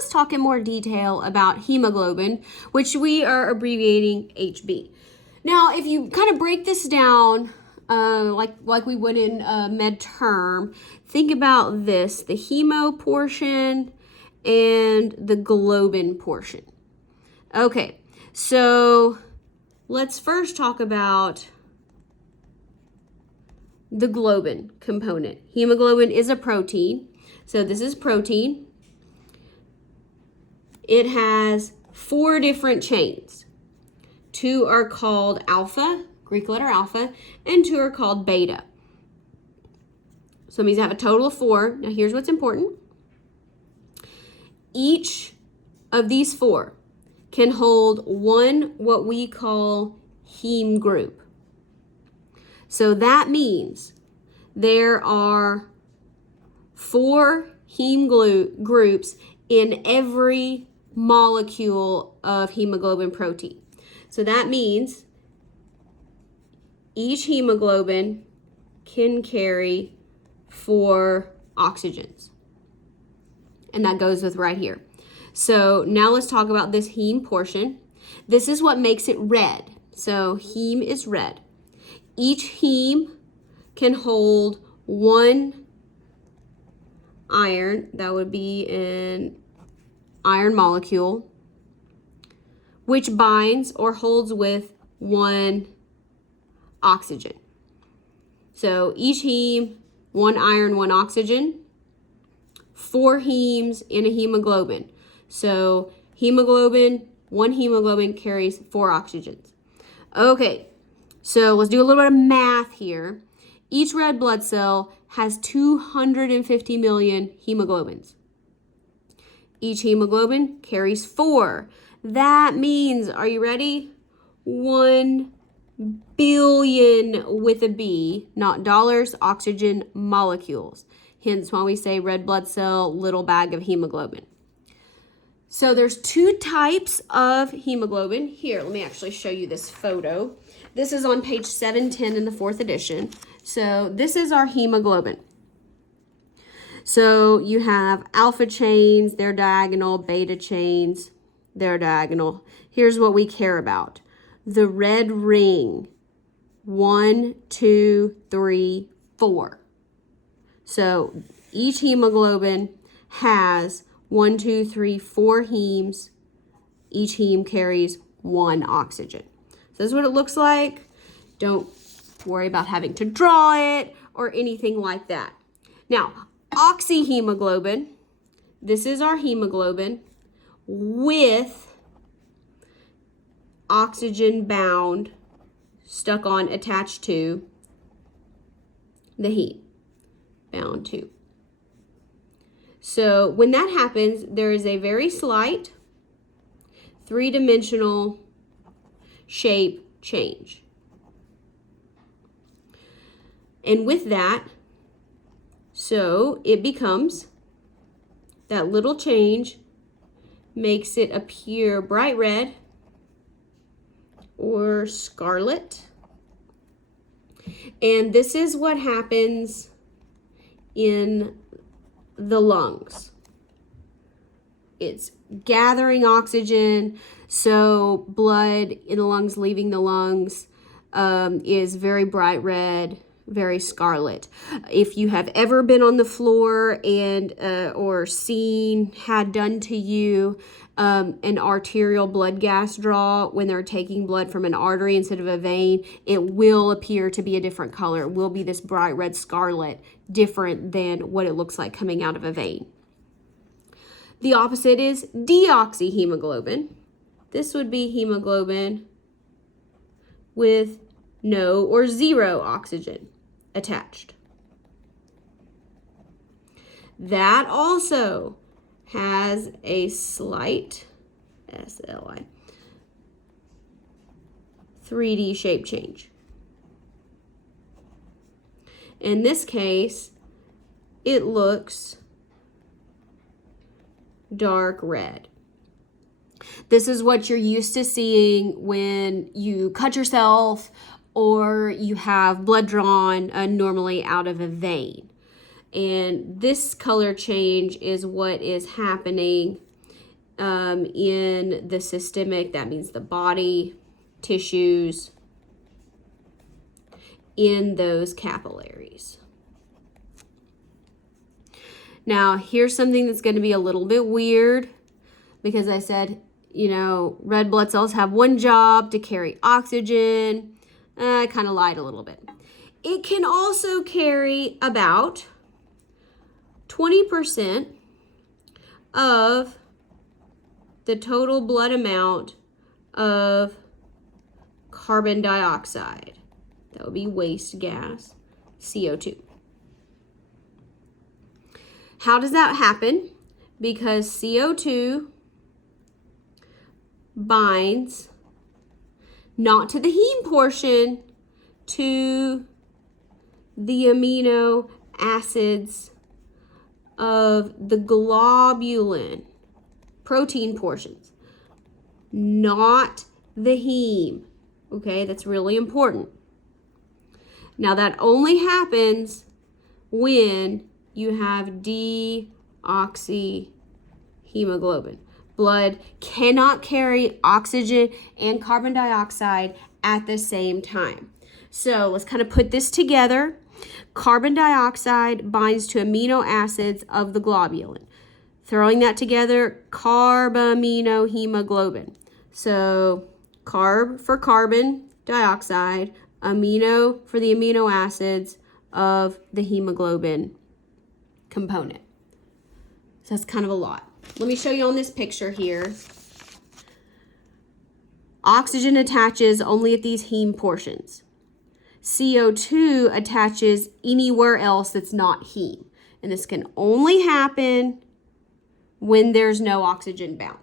let's talk in more detail about hemoglobin, which we are abbreviating HB. Now, if you kind of break this down, like we would in med term, think about this, the hemo portion and the globin portion. Okay, so let's first talk about the globin component. Hemoglobin is a protein. So this is protein. It has 4 different chains. 2 are called alpha, Greek letter alpha, and 2 are called beta. So it means I have a total of 4. Now here's what's important. Each of these 4 can hold one what we call heme group. So that means there are 4 heme groups in every molecule of hemoglobin protein. So that means each hemoglobin can carry 4 oxygens. And that goes with right here. So now let's talk about this heme portion. This is what makes it red. So heme is red. Each heme can hold 1 iron, that would be an iron molecule, which binds or holds with 1 oxygen. So each heme, 1 iron, 1 oxygen, 4 hemes in a hemoglobin. So hemoglobin, 1 hemoglobin carries 4 oxygens. Okay, so let's do a little bit of math here. Each red blood cell has 250 million hemoglobins. Each hemoglobin carries 4. That means, are you ready? 1 billion with a B, not dollars, oxygen molecules. Hence why we say red blood cell, little bag of hemoglobin. So there's 2 types of hemoglobin. Here, let me actually show you this photo. This is on page 710 in the 4th edition. So this is our hemoglobin. So you have alpha chains, they're diagonal, beta chains, they're diagonal. Here's what we care about. The red ring, 1, 2, 3, 4. So each hemoglobin has 1, 2, 3, 4 hemes. Each heme carries 1 oxygen. So this is what it looks like. Don't worry about having to draw it or anything like that. Now, oxyhemoglobin, this is our hemoglobin with oxygen bound, stuck on, attached to the heme, bound to. So when that happens, there is a very slight 3-dimensional shape change. And with that, so it becomes, that little change makes it appear bright red or scarlet. And this is what happens in the lungs. It's gathering oxygen, so blood in the lungs leaving the lungs is very bright red, very scarlet. If you have ever been on the floor and or had done to you an arterial blood gas draw when they're taking blood from an artery instead of a vein, it will appear to be a different color. It will be this bright red scarlet, different than what it looks like coming out of a vein. The opposite is deoxyhemoglobin. This would be hemoglobin with no or 0 oxygen attached. That also has a slight SLI 3D shape change. In this case, it looks dark red. This is what you're used to seeing when you cut yourself or you have blood drawn normally out of a vein. And this color change is what is happening in the systemic, that means the body, tissues, in those capillaries. Now, here's something that's going to be a little bit weird because I said, you know, red blood cells have one job, to carry oxygen. I kind of lied a little bit. It can also carry about 20% of the total blood amount of carbon dioxide. That would be waste gas, CO2. How does that happen? Because CO2 binds not to the heme portion, to the amino acids of the globulin, protein portions, not the heme. Okay, that's really important. Now that only happens when you have deoxyhemoglobin. Blood cannot carry oxygen and carbon dioxide at the same time. So let's kind of put this together. Carbon dioxide binds to amino acids of the globulin. Throwing that together, carbaminohemoglobin. So carb for carbon dioxide, amino for the amino acids of the hemoglobin component. So that's kind of a lot. Let me show you on this picture here. Oxygen attaches only at these heme portions. CO2 attaches anywhere else that's not heme. And this can only happen when there's no oxygen bound.